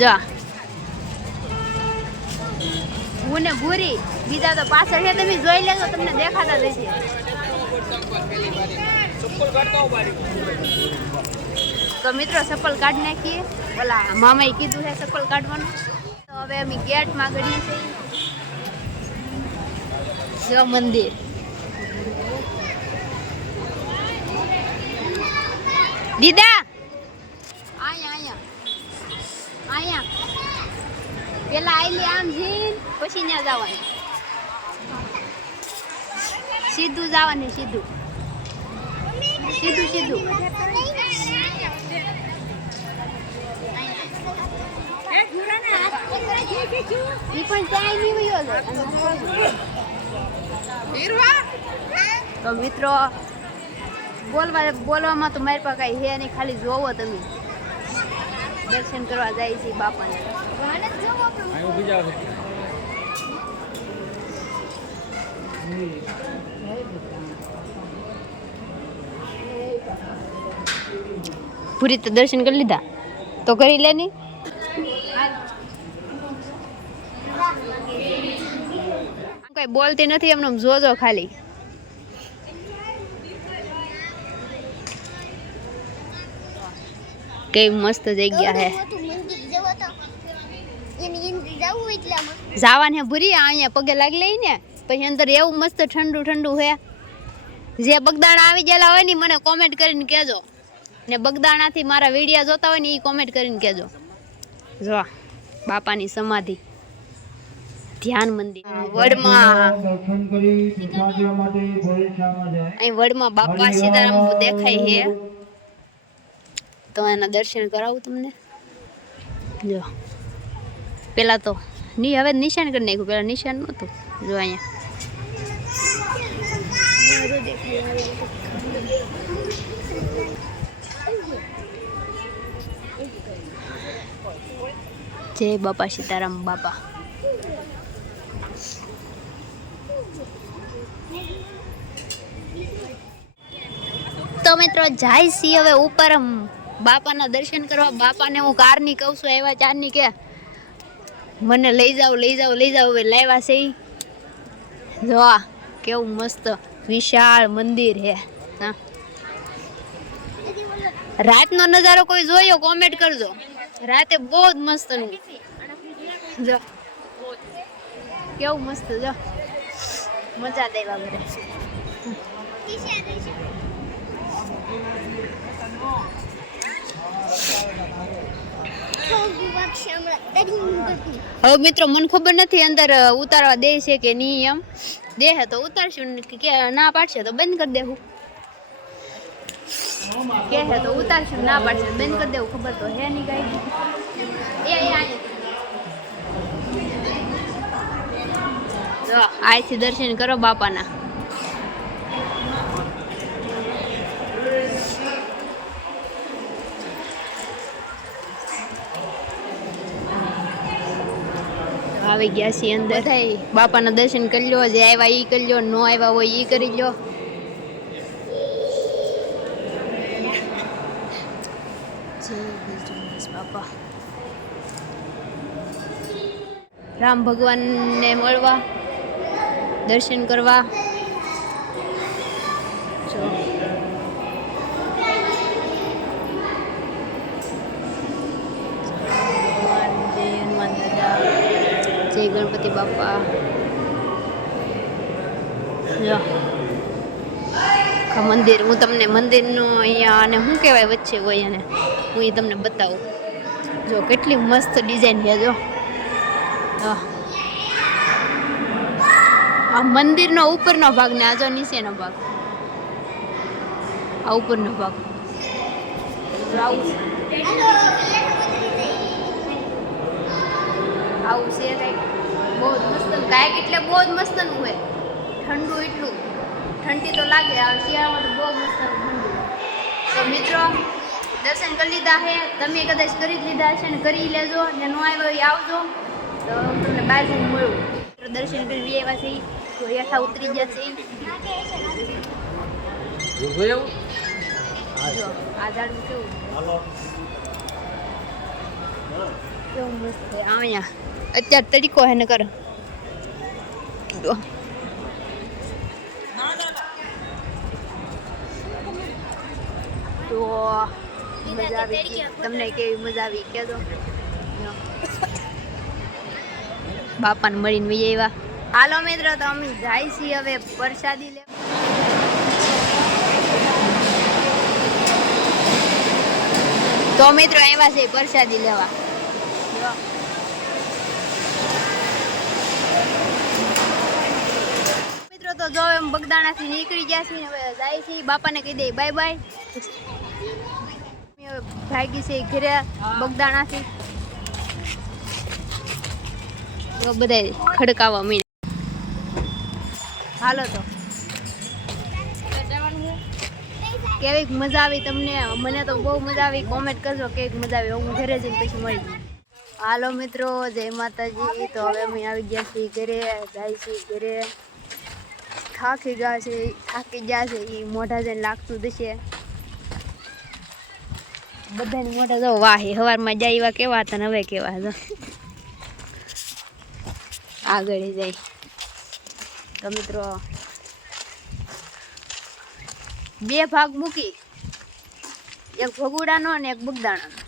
જો હું ને ભૂરી બીજા તો પાછળ છે, તમે જોઈ લેજો, તમને દેખાતા રહેશે. તો મિત્રો ચપ્પલ કાઢી નાખીએ, ઓલા મામાએ કીધું છે ચપ્પલ કાઢવાનું. તો હવે અમે ગેટમાં ગળીએ છીએ. જો મંદિર, દીદા અહીંયા અહીંયા અહીંયા પેલા આઈલી આમ જઈને પછી ત્યાં જવાનું, સીધું જવાનું, સીધું સીધું સીધું. ઈ પણ ત્યાં નહીં વયો જાય. તો મિત્રો બોલવામાં તો મારી પાસે કઈ હે નહીં, ખાલી જોવો તમે. દર્શન કરવા જાય છે બાપાને. પૂરી તો દર્શન કરી લીધા, તો કરી લે ની. કઈ બોલતી નથી, એમને જોજો ખાલી. કઈ મસ્ત જગ્યા હે. જવાને ભૂરી અહીંયા પગે લાગી લઈ ને, પછી અંદર એવું મસ્ત ઠંડુ ઠંડુ હે. જે બગદાણા આવી ગયેલા હોય ને મને કોમેન્ટ કરીને કહેજો, ને બગદાણાથી મારા વિડીયો જોતા હોય ને એ કોમેન્ટ કરીને કહેજો. જો બાપાની સમાધિ, ધ્યાન મંદિર વડમાં, અહીં વડમાં બાપા સીતારામ દેખાય છે. તો એના દર્શન કરાવું તમને. જો પેલા તો હવે નિશાન કરી નાખ્યું, પેલા નિશાન નહોતું. જો અહીંયા જય બાપા સીતારામ બાપા. તો મિત્રો જાય સી હવે ઉપર બાપાના દર્શન કરવા. બાપાને હું કારની કહું છું, આવ્યા ચારની કે મને લઈ જાઓ લઈ જાઓ લઈ જાઓ. હવે લાવ્યા છે. જો કેવું મસ્ત વિશાળ મંદિર હે. હા, રાતનો નજારો કોઈ જોયો કોમેન્ટ કરજો. રાતે બહુ જ મસ્ત નું. જો કેવું મસ્ત, જો મજા દેવા ઘરે. હવે મિત્રો મને ખબર નથી અંદર ઉતારવા દે છે કે નહીં. એમ દે તો ઉતારશું, કે ના પાડશે તો બંધ કરી દેવું. કે હે તો ઉતારશું, ના પાડશે બંધ કરી દેવું. ખબર તો હે નહીં કઈ. જો આથી દર્શન કરો બાપાના. આવી ગયા છીએ અંદર. થાય બાપાના દર્શન કરી લો, જે આવ્યા એ કરી લો, ન આવ્યા હોય એ કરી લો. બાપા રામ ભગવાનને મળવા, દર્શન કરવા. જો જય ગણપતિ બાપા. જો આ મંદિર, હું તમને મંદિરનું અહીંયા અને શું કહેવાય વચ્ચે હોય અને હું એ તમને બતાવું. જો કેટલી મસ્ત ડિઝાઇન છે. જો આ મંદિરનો ઉપરનો ભાગ ને આ જો નીચેનો ભાગ. આ ઉપરનો ભાગ આવું છે કંઈક બહુ જ મસ્ત. કાંઈક એટલે બહુ જ મસ્ત નું હોય. ઠંડુ એટલું ઠંડી તો લાગે. આ શિયાળામાં તો બહુ મસ્ત ઠંડુ. તો મિત્રો દર્શન કરી લીધા છે, તમે કદાચ કરી જ લીધા હશે ને કરી લેજો. ને ન આવ્યો એ આવજો, તો તમને બહાર જઈને મળું. દર્શન કરી આવ્યા છે તો હેઠા ઉતરી ગયા છે. આ ઝાડવું કેવું કેવું મસ્ત છે અહીંયા અત્યારે તરીકો હે ને કરો તો મજા આવી તમને કેવી મજા આવી કેજો બાપાને મળીને વી આવ્યા હાલો મિત્રો તો અમે જાય છીએ હવે પ્રસાદી લે તો મિત્રો આવ્યા છે પ્રસાદી લેવા મિત્રો તો જો એમ બગદાણાથી નીકળી ગયા છે હવે જાય છે બાપાને કહી દે બાય બાય ભાગી છે ઘરે બગદાણાથી બધા ખડકાવા મીડ્યા હાલો તો કેવી મજા આવી તમને મને તો બહુ મજા આવી કોમેન્ટ કરજો કેવી મજા આવી હું ઘરે જઈને પછી મળી હાલો મિત્રો જય માતાજી તો હવે અમે આવી ગયા છીએ ઘરે જાય છીએ ઘરે થાકી ગયા છે એ મોઢા જઈને લાગતું દશે બધાની મોઢા જો વાહે સવારમાં જાય એવા કેવા હતા ને હવે કેવા જો આગળ જાય તો મિત્રો 2 ભાગ મૂકી એક ભગુડાનો અને એક બગદાણાનો